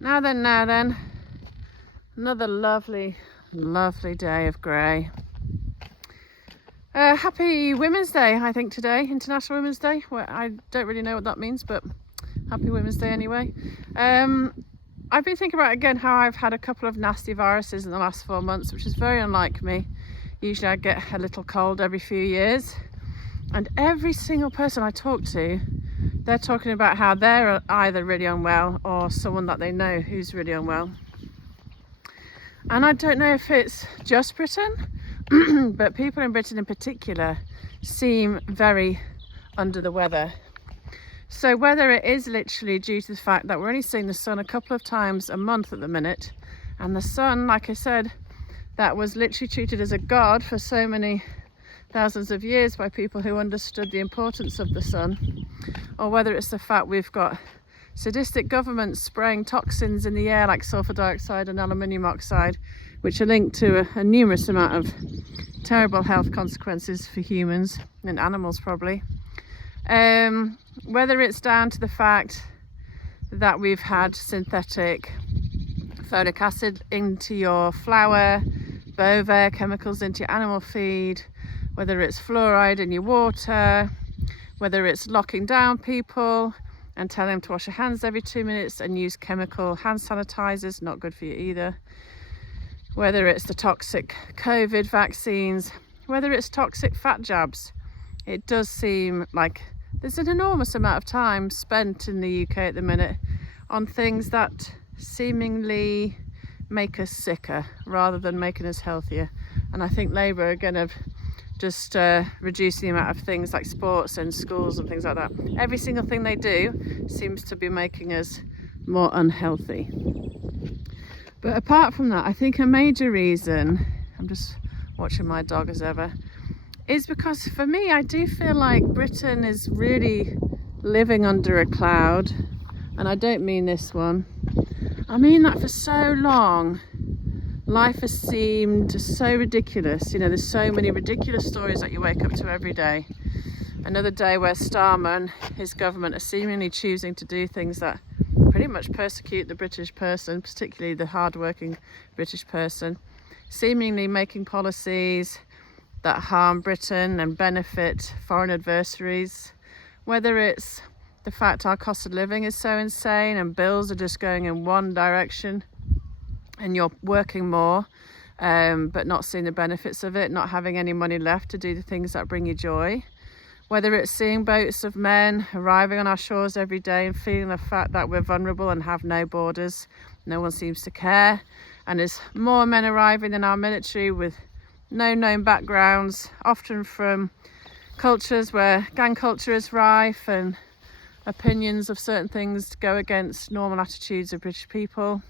Now then, another lovely day of grey. Happy Women's Day, I think today, International Women's Day. Well, I don't really know what that means, but happy Women's Day anyway. I've been thinking about again how I've had a couple of nasty viruses in the last 4 months, which is very unlike me. Usually I get a little cold every few years, and every single person I talk to, they're talking about how they're either really unwell or someone that they know who's really unwell. And I don't know if it's just Britain, but people in Britain in particular seem very under the weather. So whether it is literally due to the fact that we're only seeing the sun a couple of times a month at the minute, and the sun, like I said, that was literally treated as a god for so many thousands of years by people who understood the importance of the sun, or whether it's the fact we've got sadistic governments spraying toxins in the air like sulfur dioxide and aluminium oxide, which are linked to a numerous amount of terrible health consequences for humans and animals probably. Whether it's down to the fact that we've had synthetic folic acid into your flour, BoVaer chemicals into your animal feed, whether it's fluoride in your water, whether it's locking down people and telling them to wash your hands every 2 minutes and use chemical hand sanitizers, not good for you either, whether it's the toxic COVID vaccines, whether it's toxic fat jabs. It does seem like there's an enormous amount of time spent in the UK at the minute on things that seemingly make us sicker rather than making us healthier. And I think Labour are going to just reduce the amount of things like sports and schools and things like that. Every single thing they do seems to be making us more unhealthy. But apart from that, I think a major reason, I'm just watching my dog as ever, is because for me, I do feel like Britain is really living under a cloud. And I don't mean this one. I mean that for so long, life has seemed so ridiculous. You know, there's so many ridiculous stories that you wake up to every day. Another day where Starmer and his government are seemingly choosing to do things that pretty much persecute the British person, particularly the hard-working British person, seemingly making policies that harm Britain and benefit foreign adversaries. Whether it's the fact our cost of living is so insane and bills are just going in one direction and you're working more but not seeing the benefits of it, not having any money left to do the things that bring you joy. Whether it's seeing boats of men arriving on our shores every day and feeling the fact that we're vulnerable and have no borders, no one seems to care, and there's more men arriving than our military with no known backgrounds, often from cultures where gang culture is rife and opinions of certain things go against normal attitudes of British people.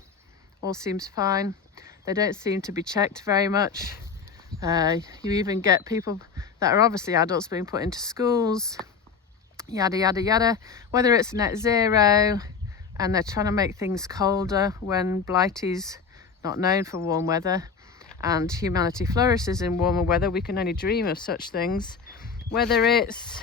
All seems fine. They don't seem to be checked very much. You even get people that are obviously adults being put into schools, yada yada yada. Whether it's net zero and they're trying to make things colder when Blighty's not known for warm weather and humanity flourishes in warmer weather, we can only dream of such things. Whether it's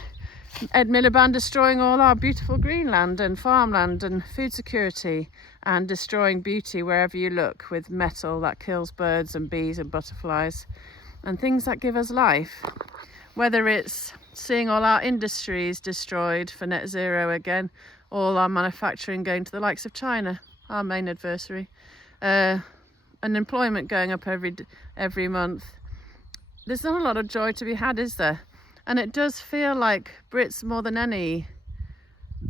Ed Miliband destroying all our beautiful greenland and farmland and food security and destroying beauty wherever you look with metal that kills birds and bees and butterflies and things that give us life. Whether it's seeing all our industries destroyed for net zero again, all our manufacturing going to the likes of China, our main adversary, unemployment going up every month. There's not a lot of joy to be had, is there? And it does feel like Brits more than any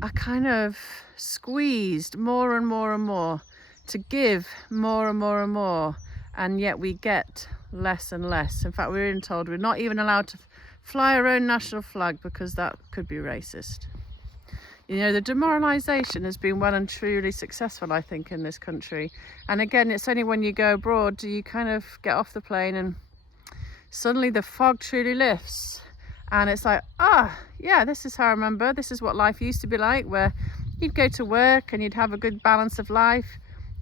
are kind of squeezed more and more and more to give more and more and more, and yet we get less and less. In fact, we're even told we're not even allowed to fly our own national flag because that could be racist. You know, the demoralisation has been well and truly successful, I think, in this country. And again, it's only when you go abroad do you kind of get off the plane and suddenly the fog truly lifts. And it's like, yeah, this is how I remember. This is what life used to be like, where you'd go to work and you'd have a good balance of life.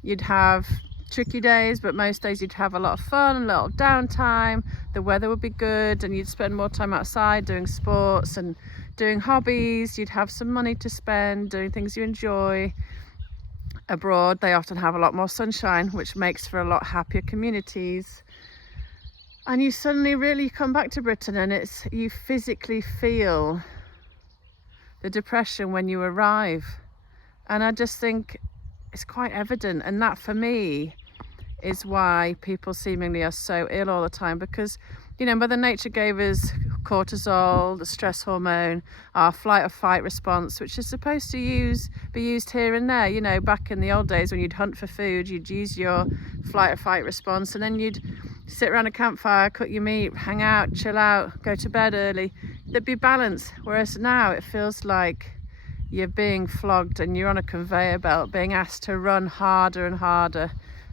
You'd have tricky days, but most days you'd have a lot of fun, a lot of downtime. The weather would be good and you'd spend more time outside doing sports and doing hobbies. You'd have some money to spend doing things you enjoy. abroad, they often have a lot more sunshine, which makes for a lot happier communities. And you suddenly really come back to Britain and you physically feel the depression when you arrive. And I just think it's quite evident, and that for me is why people seemingly are so ill all the time, because, you know, Mother Nature gave us cortisol, the stress hormone, our flight or fight response, which is supposed to be used here and there. You know, back in the old days when you'd hunt for food, you'd use your flight or fight response, and then you'd sit around a campfire, cook your meat, hang out, chill out, go to bed early. There'd be balance. Whereas now it feels like you're being flogged and you're on a conveyor belt, being asked to run harder and harder,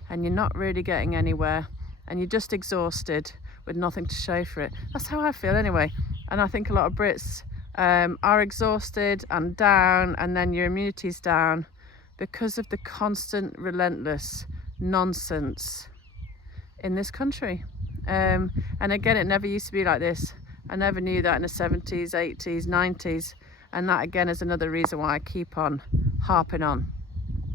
and you're not really getting anywhere, and you're just exhausted with nothing to show for it. That's how I feel anyway. And I think a lot of Brits are exhausted and down, and then your immunity's down because of the constant, relentless nonsense in this country. And again, it never used to be like this. I never knew that in the 70s, 80s, 90s. And that again is another reason why I keep on harping on.